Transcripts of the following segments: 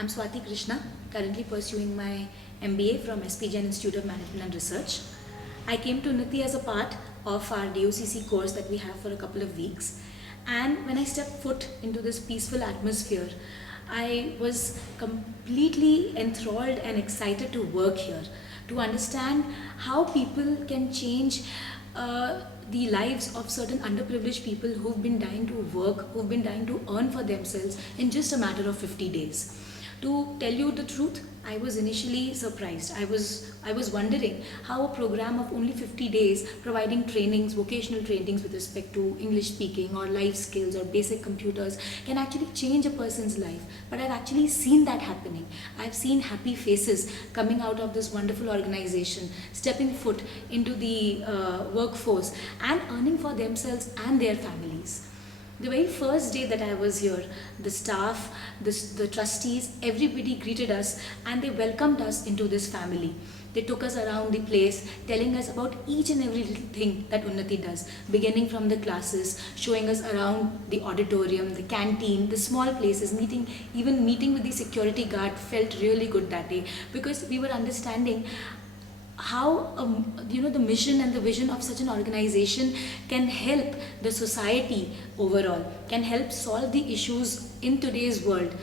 I'm Swati Krishna, currently pursuing my MBA from SP Jain Institute of Management and Research. I came to Unnati as a part of our DOCC course that we have for a couple of weeks. And when I stepped foot into this peaceful atmosphere, I was completely enthralled and excited to work here, to understand how people can change the lives of certain underprivileged people who've been dying to work, who've been dying to earn for themselves in just a matter of 50 days. To tell you the truth, I was initially surprised. I was wondering how a program of only 50 days providing trainings, vocational trainings with respect to English speaking or life skills or basic computers can actually change a person's life. But I've actually seen that happening. I've seen happy faces coming out of this wonderful organization, stepping foot into the workforce and earning for themselves and their families. The very first day that I was here, the staff, the trustees, everybody greeted us and they welcomed us into this family. They took us around the place, telling us about each and every little thing that Unnati does, beginning from the classes, showing us around the auditorium, the canteen, the small places, even meeting with the security guard felt really good that day, because we were understanding how the mission and the vision of such an organization can help the society overall, can help solve the issues in today's world,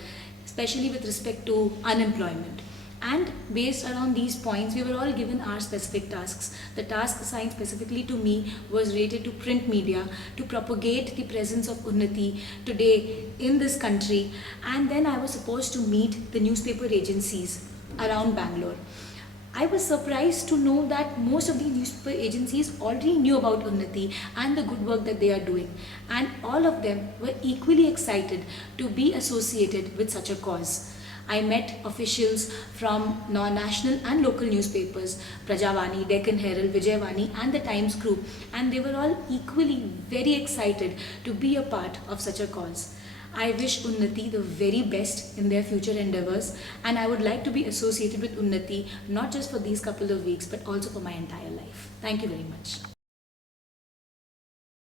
especially with respect to unemployment. And based around these points, we were all given our specific tasks. The task assigned specifically to me was related to print media, to propagate the presence of Unnati today in this country. And then I was supposed to meet the newspaper agencies around Bangalore. I was surprised to know that most of the newspaper agencies already knew about Unnati and the good work that they are doing, and all of them were equally excited to be associated with such a cause. I met officials from national and local newspapers, Prajavani, Deccan Herald, Vijayavani and the Times Group, and they were all equally very excited to be a part of such a cause. I wish Unnati the very best in their future endeavors, and I would like to be associated with Unnati not just for these couple of weeks but also for my entire life. Thank you very much.